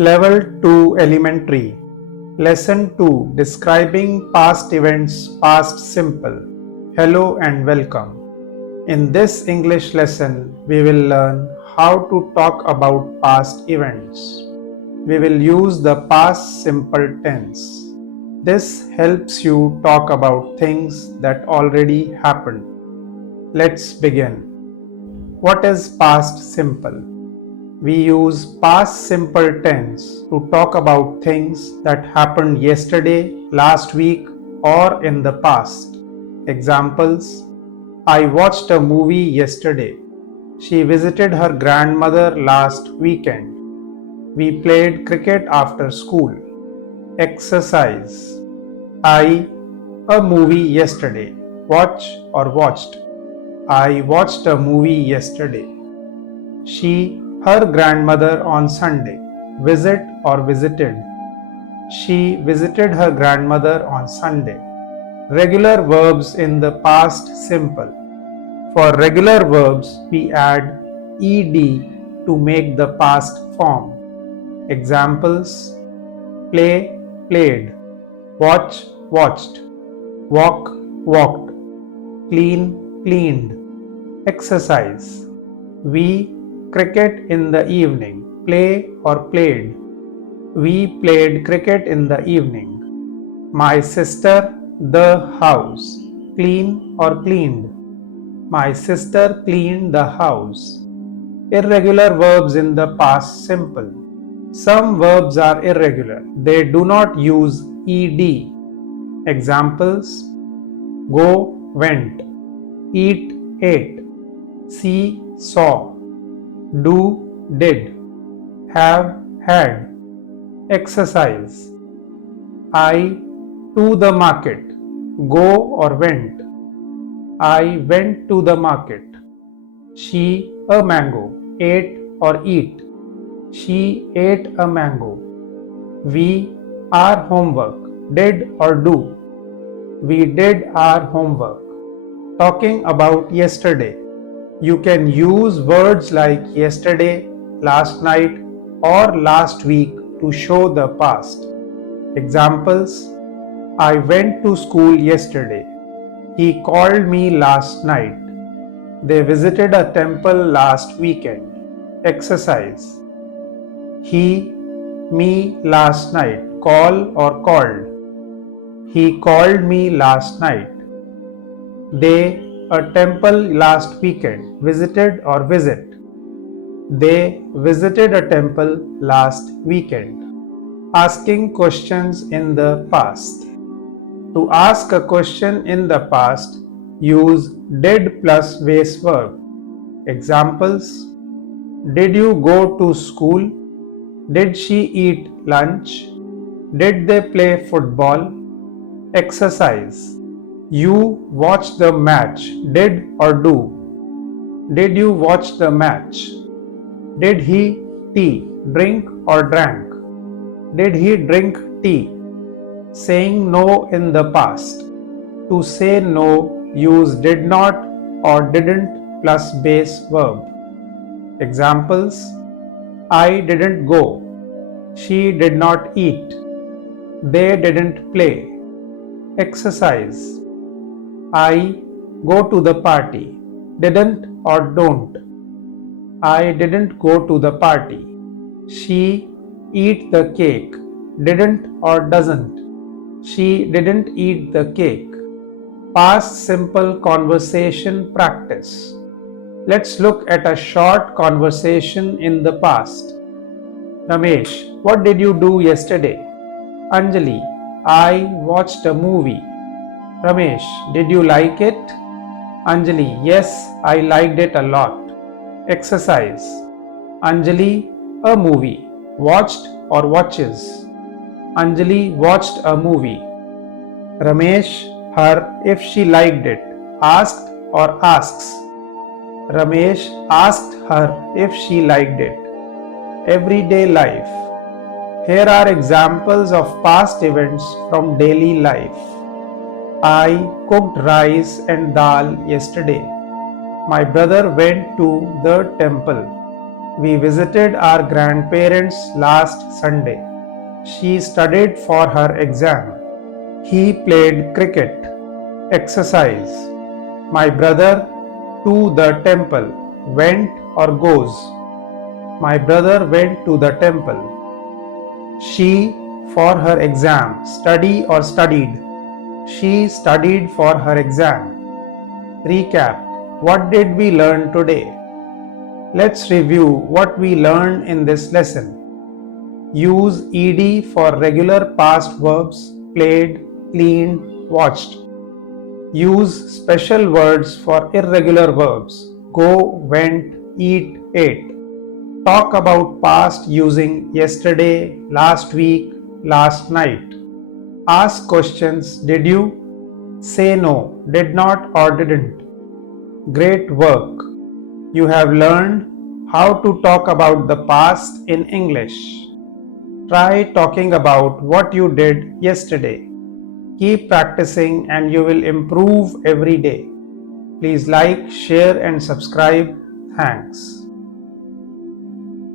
Level 2 Elementary Lesson 2 Describing Past Events Past Simple. Hello and welcome. In this English lesson, we will learn how to talk about past events. We will use the past simple tense. This helps you talk about things that already happened. Let's begin. What is past simple? We use past simple tense to talk about things that happened yesterday, last week, or in the past. Examples: I watched a movie yesterday. She visited her grandmother last weekend. We played cricket after school. Exercise: I a movie yesterday. Watch or watched. I watched a movie yesterday. She her grandmother on Sunday. Visit or visited. She visited her grandmother on Sunday. Regular verbs in the past simple. For regular verbs, we add ed to make the past form. Examples: play, played, watch, watched, walk, walked, clean, cleaned. Exercise: we cricket in the evening, play or played. We played cricket in the evening. My sister, the house, clean or cleaned. My sister cleaned the house. Irregular verbs in the past simple. Some verbs are irregular. They do not use ed. Examples: go, went, eat, ate, see, saw, do, did, have, had. Exercise: I to the market, go or went. I went to the market. She a mango, ate or eat. She ate a mango. We our homework, did or do. We did our homework. Talking about yesterday. You can use words like yesterday, last night, or last week to show the past. Examples: I went to school yesterday. He called me last night. They visited a temple last weekend. Exercise: he, me last night. Call or called. He called me last night. They, a temple last weekend. Visited or visit. They visited a temple last weekend. Asking questions in the past. To ask a question in the past, use did plus base verb. Examples: did you go to school? Did she eat lunch? Did they play football? Exercise: you watched the match. Did or do. Did you watch the match? Did he drink or drank? Did he drink tea? Saying no in the past. To say no, use did not or didn't plus base verb. Examples: I didn't go. She did not eat. They didn't play. Exercise: I go to the party. Didn't or don't. I didn't go to the party. She eat the cake. Didn't or doesn't. She didn't eat the cake. Past simple conversation practice. Let's look at a short conversation in the past. Ramesh, what did you do yesterday? Anjali, I watched a movie. Ramesh, did you like it? Anjali, yes, I liked it a lot. Exercise: Anjali, a movie. Watched or watches. Anjali watched a movie. Ramesh, her if she liked it. Asked or asks. Ramesh asked her if she liked it. Everyday life. Here are examples of past events from daily life. I cooked rice and dal yesterday. My brother went to the temple. We visited our grandparents last Sunday. She studied for her exam. He played cricket. Exercise. My brother to the temple. Went or goes. My brother went to the temple. She for her exam. Study or studied. She studied for her exam. Recap. What did we learn today? Let's review what we learned in this lesson. Use ed for regular past verbs played, cleaned, watched. Use special words for irregular verbs go, went, eat, ate. Talk about past using yesterday, last week, last night. Ask questions. Did you? Say no, did not or didn't. Great work. You have learned how to talk about the past in English. Try talking about what you did yesterday. Keep practicing and you will improve every day. Please like, share and subscribe. Thanks.